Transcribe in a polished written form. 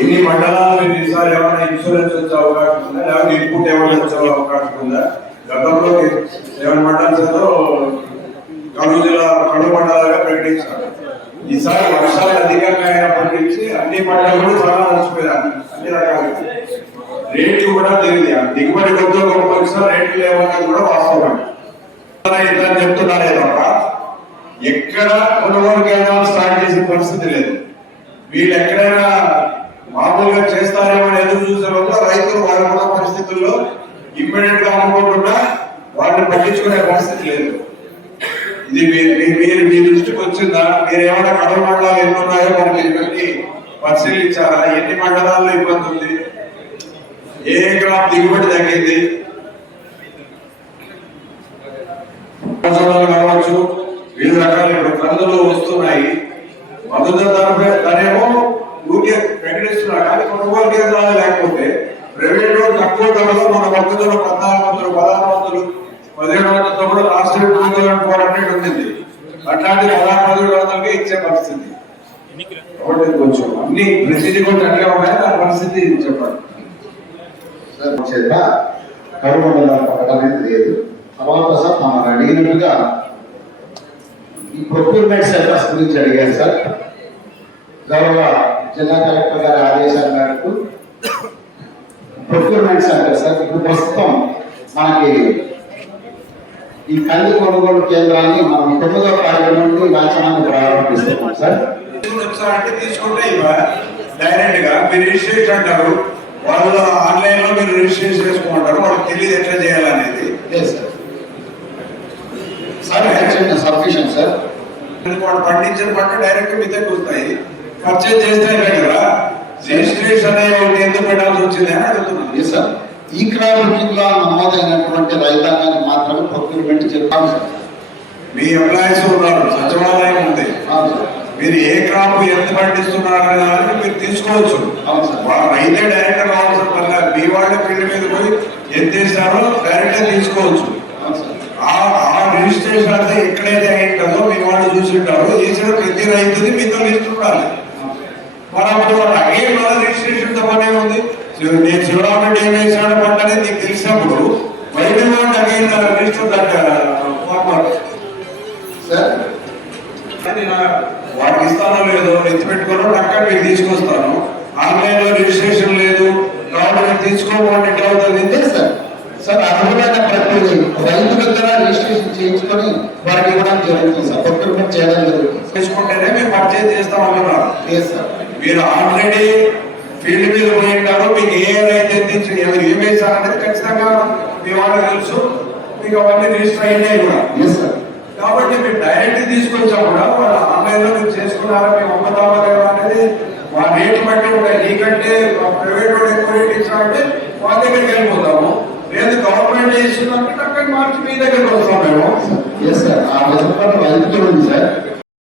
ఎన్ని మండలాలు ఈసారి ఏమైనా ఇన్సూరెన్స్ వచ్చే అవకాశం ఉందా, లేకపోతే ఇన్పుట్ ఏమైనా వచ్చే అవకాశం ఉందా? గతంలో 7 మండలాలతో కడూరు జిల్లా కడూరు మండలాలుగా ప్రకటించారు. ఈసారి వర్షాలు అధికంగా అయినప్పటికీ అన్ని పంటలు చాలా నష్టపోయారు. అన్ని రకాలుగా రేట్లు కూడా తెలియదు. దిగుబడి కొద్దిగా గొప్ప రేట్లు లేవన్నది కూడా వాస్తవం. ఇతను చెప్తున్నారే తప్ప ఎక్కడ కొనుగోలు కేంద్రాలు స్టార్ట్ చేసిన పరిస్థితి లేదు. వీళ్ళు ఎక్కడైనా మామూలుగా చేస్తారేమో ఎదురు చూసే వల్ల రైతులు వాళ్ళ ఉన్న పరిస్థితుల్లో ఇమ్మీడియట్ గా అమ్ముకోకుండా వాళ్ళని పట్టించుకునే పరిస్థితి లేదు. ఇది మీరు మీ దృష్టికి వచ్చిందా? మీరు ఏమైనా కడవ మండలాలు ఎన్ని ఉన్నాయో మరి ఇవన్నీ పరిశీలించారా? ఎన్ని మండలాల్లో ఇబ్బంది ఉంది? ఏ క్రాప్ దిగుబడి తగ్గింది? కావచ్చు, వివిధ రకాల ఇప్పుడు కందులు వస్తున్నాయి. మద్దతు ధరేమో ఊరికే ప్రకటిస్తున్నారు, కానీ కొనుగోలు కేంద్రాలు లేకపోతే ప్రైవేట్ తక్కువ ధరలో మన మద్దతులు 1400, 1600, 1700 కూడా లాస్ట్ 2400 ఉంటుంది. అట్లాంటి 1600 ఇచ్చే పరిస్థితి. కొంచెం అన్ని ప్రసిద్ధి కూడా అట్లే ఉన్నాయి. ఆ పరిస్థితి చెప్పండి. కరువు పథకం లేదు. తర్వాత సార్ మనం అడిగినట్టుగా ఈ ప్రొక్యూర్మెంట్ సెంటర్స్ గురించి అడిగారు సార్. గౌరవ జిల్లా కలెక్టర్ గారి ఆదేశాల మేరకు ప్రొక్యూర్మెంట్ సెంటర్ సార్ ఇప్పుడు ప్రస్తుతం మనకి ఈ కంది కొనుగోలు కేంద్రాన్ని మనం 9వ తారీఖు నుండి రాచనాన్ని ప్రారంభిస్తున్నాం సార్. తీసుకుంటే డైరెక్ట్ గా మీరు రిజిస్ట్రేషన్ అంటారు, వాళ్ళు ఆన్లైన్ లో మీరు రిజిస్ట్రేషన్ చేసుకుంటారు, వాళ్ళకి తెలియదు ఎట్లా చేయాలనేది. Sufficient sir. వాళ్ళు పండించిన పంట డైరెక్ట్ మీ దగ్గర వస్తాయి. పర్చేజ్ చేస్తే కదా రిజిస్ట్రేషన్ ఎందుకు పెట్టాల్సి వచ్చింది అని అడుగుతున్నాను సార్. ఈ క్రాప్ బుకింగ్ లో నమోదైనటువంటి రైతాంగానికి మాత్రమే ప్రొక్యూర్మెంట్ చెప్తాను సార్. మీ ఎంప్లాయీస్ ఉన్నారు, సచివాలయం ఉంది, మీరు ఏ క్రాప్ ఎంత పండిస్తున్నారని మీరు తీసుకోవచ్చు. రైతే డైరెక్ట్ రావాల్సిన వల్ల మీ వాళ్ళ ఫీల్డ్ మీద పోయి ఎంత వేస్తారో డైరెక్ట్ తీసుకోవచ్చు. ఆ రిజిస్ట్రేషన్ అయితే ఎక్కడైతే అయింటుందో మీ వాళ్ళు చూసింటారో చేసిన ప్రతి రైతుది మీతో లిస్ట్ ఉండాలి. మరి అప్పుడు వాళ్ళు అగైన్ మన రిజిస్ట్రేషన్ తో పనే ఉంది. నేను శివరామరెడ్డి ఏం వేసాడు పంట అనేది నీకు తెలిసినప్పుడు బయట అగైన్ రిజిస్టర్ వాటికి ఇస్తానో లేదో ఎత్తి పెట్టుకోవడం అక్కడ మీకు తీసుకొస్తాను. ఆన్లైన్ లో రిజిస్ట్రేషన్ లేదు గవర్నమెంట్ తీసుకోవాలంటే ఎట్లా అవుతుంది సార్? సార్ అర్హులైన ప్రతి రైతు దగ్గర రిజిస్ట్రేషన్ చేయించుకొని వారికి ఇవ్వడం జరుగుతుంది సార్. ప్రొక్యూర్మెంట్ చేయడం జరుగుతుంది. చేసుకుంటేనే మేము పర్చేజ్ చేస్తామన్నారు. మీరు ఆల్రెడీ ఫీల్డ్ మీద పోయింటారు, మీకు ఏ రైతు ఏం వేసారనేది ఖచ్చితంగా మీ వాళ్ళకి తెలుసు, మీకు అవన్నీ రిజిస్టర్ అయినాయి కూడా. కాబట్టి మీరు డైరెక్ట్ తీసుకొచ్చా కూడా వాళ్ళు ఆన్లైన్ లో మీరు చేసుకున్నారా, మేము అమ్ముతామా లేదా అనేది మా రేటు బట్టి ఉంటాయి. నీకంటే ప్రైవేట్ వాడు ఎక్కువ రేట్ ఇచ్చారంటే వాళ్ళ దగ్గరికి వెళ్ళిపోతాము, లేదు గవర్నమెంట్ చేస్తున్నట్టు అక్కడ మార్చి మీ దగ్గరికి వస్తాం మేము. రైతులు ఉంది సార్.